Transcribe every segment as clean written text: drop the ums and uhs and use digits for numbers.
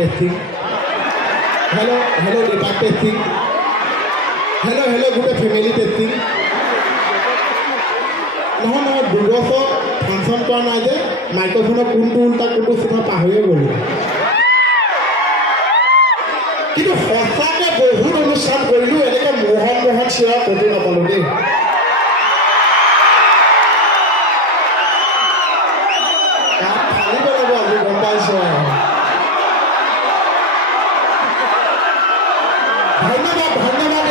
Testing hello' দেউতাক testing hello' গোটেই family testing নহয় দুবছৰ ফাংচন কৰা নাই যে মাইক্ৰফোনৰ কোনটো উল্টা কোনটো চিধা পাহৰিয়ে গ'লোঁ কিন্তু সঁচাকৈ বহুত অনুষ্ঠান কৰিলোঁ এনেকৈ মোহন চিঞৰ ক'তো নাপালোঁ দেই তাত ফালি পেলাব আজি গম পাইছোঁ আৰু ধন্যবাদ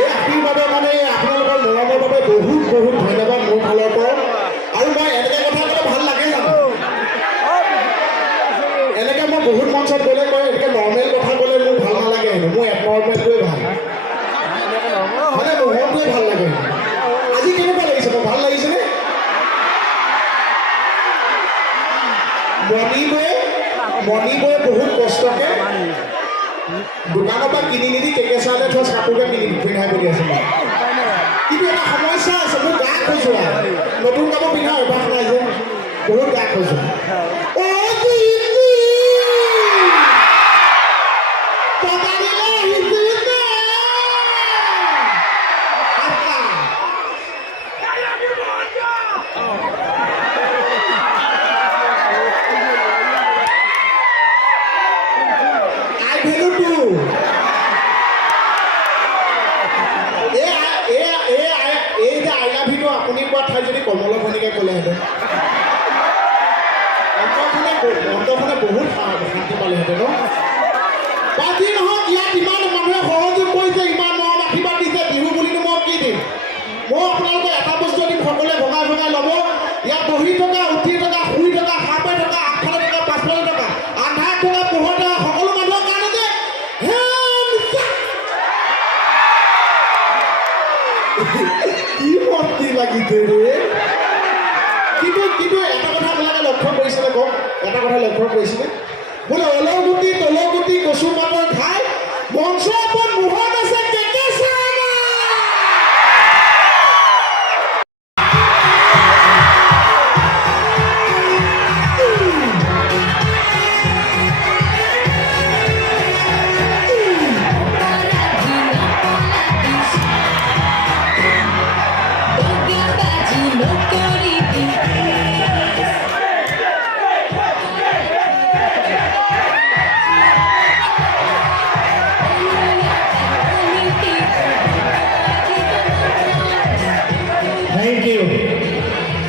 এই আশীৰ্বাদৰ কাৰণে আপোনালোকৰ মৰমৰ বাবে বহুত ধন্যবাদ মোৰ ফালৰ পৰা আৰু মই এনেকৈ কথা ক'লে ভাল লাগে জানো এনেকৈ মই বহুত মঞ্চত গ'লে কয় এনেকৈ নৰ্মেল কথা ক'লে মোৰ ভাল নালাগে হেনো মোৰ এনৰ্মেলটোৱে ভাল মানে মোহনটোৱে ভাল লাগে আজি কেনেকুৱা লাগিছে মোৰ ভাল লাগিছেনে মণিবয়ে বহুত কষ্টকৈ দোকানৰ পৰা কিনি নিদি কেকেচালে থোৱা কাপোৰকে পিন্ধাই বুলি আছে কিন্তু এটা সমস্যা আছে মোৰ গা খজোৱা নতুন কাপোৰ পিন্ধা অভ্যাস নাই যে বহুত গা খজোৱা আপুনি কোৱা ঠাই যদি কমলখনিকে ক'লেহেঁতেন অন্তৰখনে বহুত শান্তি পালেহেঁতেন বাকী নহওক ইয়াত ইমান মানুহে সহযোগ কৰিছে ইমান মৰম আশীৰ্বাদ দিছে বিহু বুলিনো মই কি দিম মই আপোনালোকে এটা বস্তু দিম সকলোৱে ভগাই ল'ব ইয়াত বহি থকা উঠি থকা শুই থকা সাৰ পাই থকা আগফালে থকা পাছফালে থকা আন্ধাৰত থকা পোহৰ থকা সকলো মানুহৰ কাৰণে যে কি মন্ত্ৰী লাগিছে ৰে কিন্তু এটা কথা আপোনালোকে লক্ষ্য কৰিছিলে কওক এটা কথা লক্ষ্য কৰিছিলে বোলে অলগুটি তলগুটি কচু পাতৰ খাই মঞ্চৰ ওপৰত মোহন আছে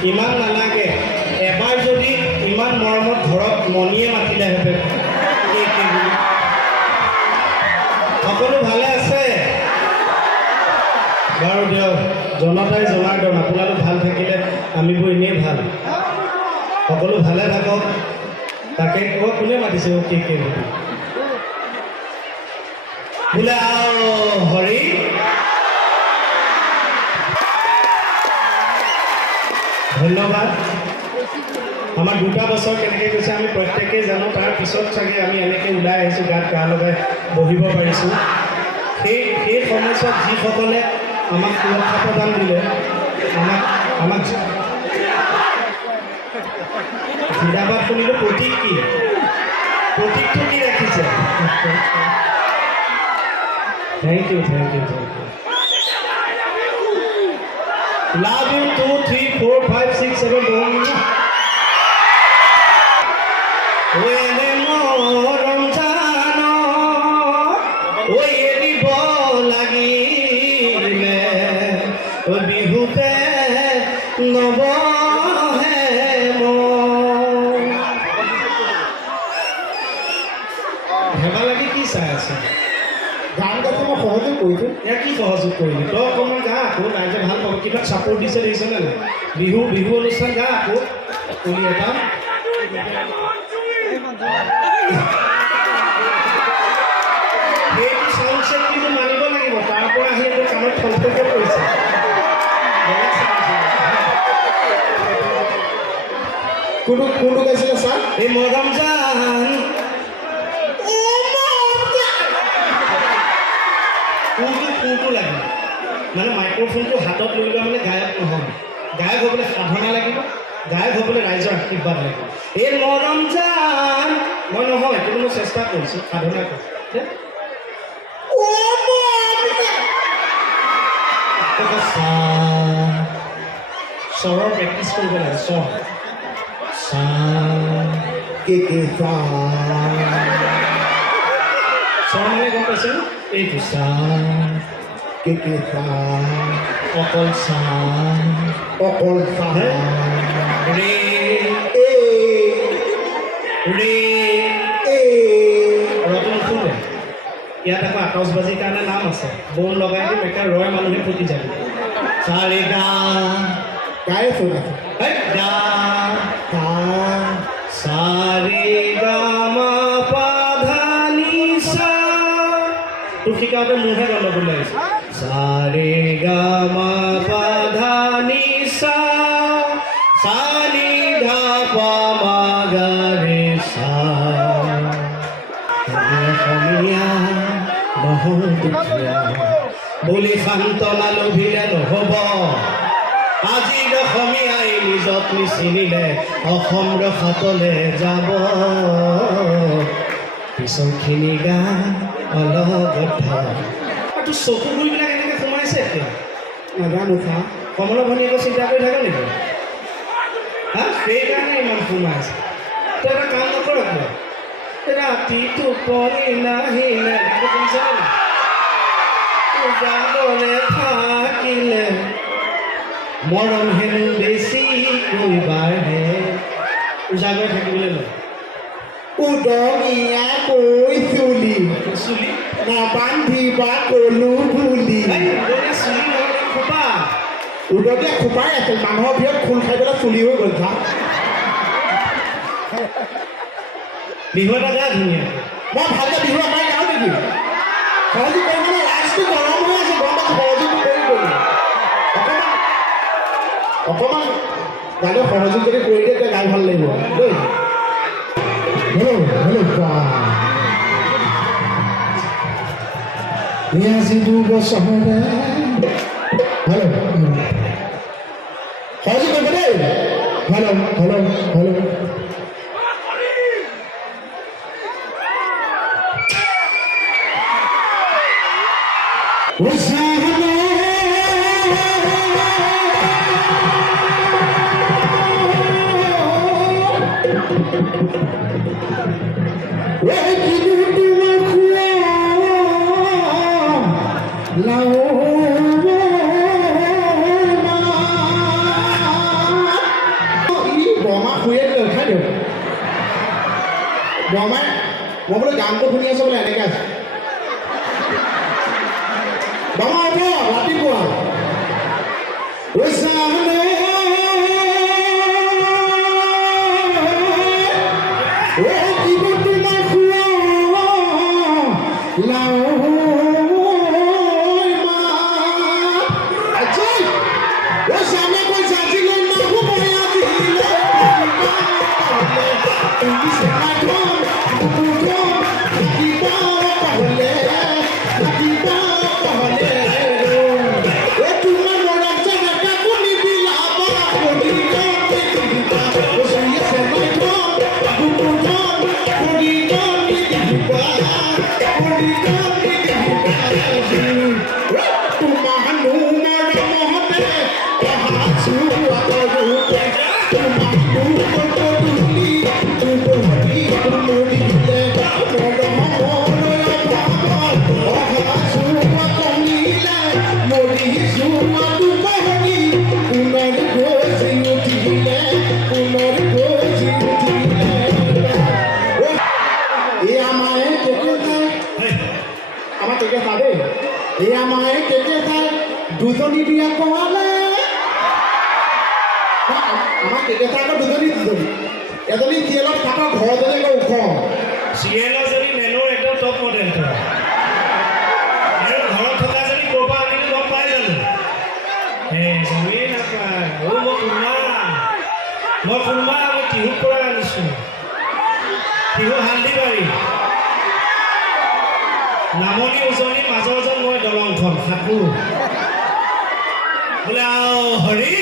ইমান নালাগে এবাৰ যদি ইমান মৰমত ঘৰত মণিয়ে মাতিলেহেঁতেন সকলো ভালে আছে বাৰু দিয়ক জনতাই জনাৰ্দন আপোনালোক ভাল থাকিলে আমিবোৰ এনেই ভাল সকলো ভালে থাকক তাকে কোনে মাতিছে কি বোলে হৰি ধন্যবাদ আমাৰ 2টা বছৰ কেনেকৈ গৈছে আমি প্ৰত্যেকেই জানো তাৰ পিছত চাগে আমি এনেকৈ ওলাই আহিছোঁ গাত গা লগাই বহিব পাৰিছোঁ সেই সময়ছোৱাত যিসকলে আমাক সুৰক্ষা প্ৰদান দিলে আমাক জিন্দাবাদ শুনিলোঁ প্ৰতীকটো কি ৰাখিছে thank U Love you 2, 3, 4, 5, 6, 7, 8. Wele moram jano, oi ebi bolagile, oi bihute nobo he mo. Heba lagi ki sai ase. গান গাতে মই সহযোগ কৰিছোঁ কি সহযোগ কৰিলি তই অকণমান গা আকৌ ৰাইজে ভাল পাব কিবা ছাপোৰ্ট দিছে দেখিছেনে নাই বিহু অনুষ্ঠান গা আকৌ কৰি এটা সেইটো চাউণ্ড চেট কিন্তু মানিব লাগিব তাৰ পৰা আহি এইটো কামত ফলপ্ৰসূ কৰিছে কোনটো গাইছিলে ছাৰ এই মৰম জান কোনটো লাগিব মানে মাইক্ৰফোনটো হাতত লৈ লোৱা মানে গায়ক নহয় গায়ক হ'বলৈ সাধনা লাগিব গায়ক হ'বলৈ ৰাইজৰ আশীৰ্বাদ লাগিব এই মৰম জান মই নহয় কিন্তু মই চেষ্টা কৰিছোঁ সাধনা কৰিছোঁ স্বৰৰ প্ৰেক্টিচ কৰিব লাগে স্বৰ সা কে সা স্বৰ মানে গম পাইছে এইটো সা কে সা অকল চা অকল সা ৰে এ ৰে এ ৰতন ফুলে ইয়াত আকৌ আতচবাজীৰ কাৰণে নাম আছে বন লগাই দিম একে ৰয় মানুহে ফুটি যাব চাৰে গা গাই আছো গা গা চাৰে গা মা পা ধা নি সা তোৰ শিকাওঁতে মোৰহে গণ্ডগোল লাগিছে চাৰে গা মা পা ধা নি সা সা নি ধা পা মা গা ৰে সা অসমীয়া নহওঁ দুখীয়া বুলি সান্তনা লভিলে নহ'ব আজি অসমীয়াই নিজক নিচিনিলে অসম ৰসাতলে যাব পিছৰখিনি গান অলগত তোৰ চকু গুৰিবিলাক এনেকৈ সোমাইছে এতিয়া নাজানো চা কমলা ভনীয়েকে চিন্তা কৰি থাকে নেকি হা সেইকাৰণে ইমান সোমাইছে তই এটা কাম নকৰ কিয় ৰাতি টোপনি নাহিলে উজাগৰে থাকিলে মৰম হেনো বেছিকৈ বাঢ়ে উজাগৰে থাকিবলৈ লয় উদঙীয়া কৈ চুলি চুলি নাবান্ধিবা কলো বুলি চুলি নহয় খোপা উদঙীয়া খোপাই আছে মানুহৰ ভিতৰত খোল খাই পেলাই চুলি হৈ গ'ল চা বিহু এটা গা ধুনীয়া মই ভালকে বিহু আমাৰ গাওঁ নেকি সহযোগ কৰি মানে ৰাইজটো গৰম হৈ আছে গৰম পাছত সহযোগ কৰি অকণমান গানে সহযোগ যদি কৰি দিয়ে তেতিয়া গাই ভাল লাগিব দেই আজি দুবছৰে হেল্ল' সহযোগ কৰিব দেই হেল্ল' বৰমাই মই বোলে গানটো শুনি আছো বোলে এনেকৈ আছে বৰমা হ'ব ৰাতিপুৱা দুজনী বিয়া কৰালে আমাৰ কেকেচা আকৌ দুজনী এজনী চিয়েলত থকা ঘৰজনী আকৌ ওখ চিয়েলজনী নেনো একদম টপ মডেলটো আৰু ঘৰত থকাজনী ক'ৰ পৰা আনিলো গম পাই জানো জমেই নাপায় মই টিহুৰ পৰা আনিছোঁ টিহু হালদিবাৰী নামনি উজনিৰ মাজৰজন মই দলংখন সাঁতোৰ বোলে হৰি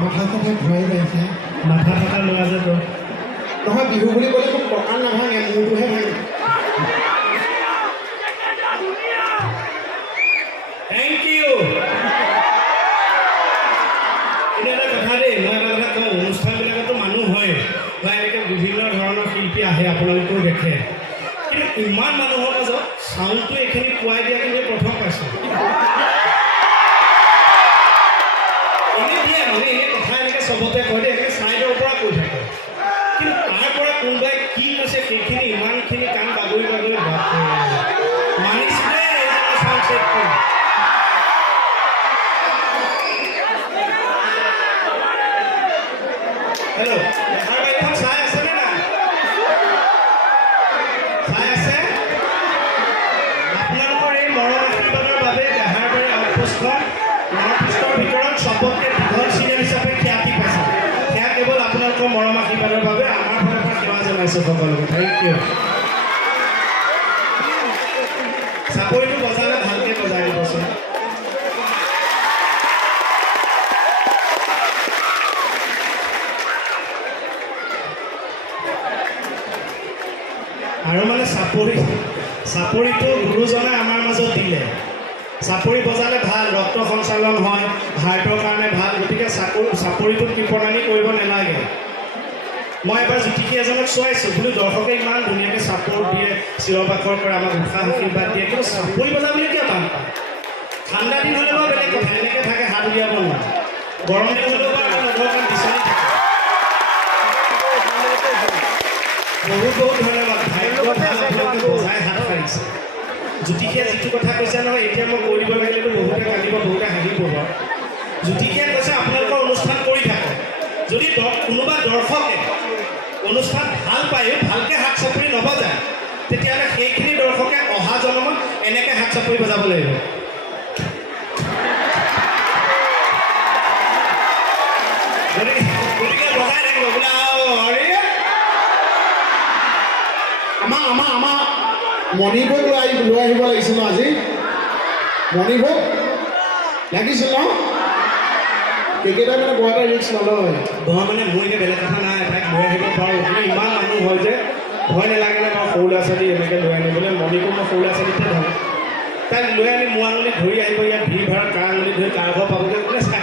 মাথা চাথা ঘূৰাই যাইছে মাথা থকা ল'ৰা যে তই নহয় বিহু বুলি ক'লে মোক টকা নাভাঙে মূৰটোহে ভাঙে থেংক ইউ এতিয়া এটা কথা দেই মই এটা কথা কওঁ অনুষ্ঠানবিলাকতো মানুহ হয় বা এনেকৈ বিভিন্ন ধৰণৰ শিল্পী আহে আপোনালোকেও দেখে কিন্তু ইমান মানুহৰ মাজত চাউণ্ডটো এইখিনি পোৱাই দিয়া কিন্তু প্ৰথম পাইছোঁ কথা এনেকৈ চবতে কয় দেই এনেকৈ ছাইডৰ পৰা কৈ থাকে কিন্তু তাৰ পৰা কোনোবাই কি কৈছে সেইখিনি ইমানখিনি কাম বাগৰি বাগৰি মানিছিলে চাউণ্ড চেটটো হেল্ল' দেখাৰ বাৰীখন চাই আছেনে নাই চাই আছে আপোনালোকৰ এই মৰম আশীৰ্বাদৰ বাবে দেহাৰবাৰী আউটপোষ্টখন নৰ্থ ইষ্টৰ ভিতৰত চবতকৈ দীঘল চিৰিয়েল হিচাপে খ্যাতি পাইছে সেয়া কেৱল আপোনালোকৰ মৰম আশীৰ্বাদৰ বাবে আমাৰ ফালৰ পৰা সেৱা জনাইছোঁ সকলোকে থেংক ইউ চাপৰিটো বজালে ভালকৈ বজাই দিবচোন আৰু মানে চাপৰিটো গুৰুজনে আমাৰ মাজত দিলে চাপৰি বজালে ভাল ৰক্ত সঞ্চালন হয় হাৰ্টৰ কাৰণে ভাল গতিকে চাপৰিটোত কৃপণালি কৰিব নালাগে মই এবাৰ জ্যোতিষী এজনক চোৱাইছোঁ বোলো দৰ্শকে ইমান ধুনীয়াকৈ চাপৰ্ট দিয়ে চিৰপাখৰ পৰা আমাক উৎসাহ আশীৰ্বাদ দিয়ে কিন্তু চাপৰি বজা বুলি কিয় টান পায় ঠাণ্ডা দিন হ'লে বাৰু বেলেগ কথা এনেকৈ থাকে হাত উলিয়াব নোৱাৰে গৰম দিন হ'লেও বাৰু লগৰ কাৰণ বিচাৰি থাকে বহুত বহুত ধন্যবাদ ভাগ্য ভাল আপোনালোকে বজাই হাত সাৰিছে জ্যোতিষীয়ে যিটো কথা কৈছে নহয় এতিয়া মই কৈ দিব লাগিলেতো বহুতে কান্দিব বহুতে হাঁহিব জ্যোতিষীয়ে কৈছে আপোনালোকৰ অনুষ্ঠান কৰি থাকে যদি কোনোবা দৰ্শকে অনুষ্ঠান ভাল পায়ো ভালকৈ হাত চাপৰি নবজায় তেতিয়াহ'লে সেইখিনি দৰ্শকে অহা জন্মত এনেকৈ হাত চাপৰি বজাব লাগিব গতিকে বজাই থাকিব বোলে আমাৰ মণিভোগ লৈ আহিব লাগিছিল ন আজি মণিভোগ লাগিছিল ন কেইকেইটা মানে বৰ এটা ৰিক্স নলয় ধৰ মানে মোৰ এতিয়া বেলেগ কথা নাই তাইক লৈ আহিব পাৰোঁ কিন্তু ইমান মানুহ হয় যে ভয় নালাগে মই সৰু ল'ৰা ছোৱালী এনেকৈ লৈ আনিবলৈ মণিকো মই সৰু ল'ৰা ছোৱালীতে ধৰোঁ তাইক লৈ আনি মোৰ আঙুলি ধৰি আহিব ইয়াত ভিৰ ভাড়াত কাৰ আঙুলি ধৰি কাৰ ঘৰ পাবগৈ বোলে চাই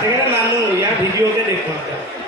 সেইকাৰণে নানো ইয়াৰ ভিডিঅ'কে দেখুৱাওঁ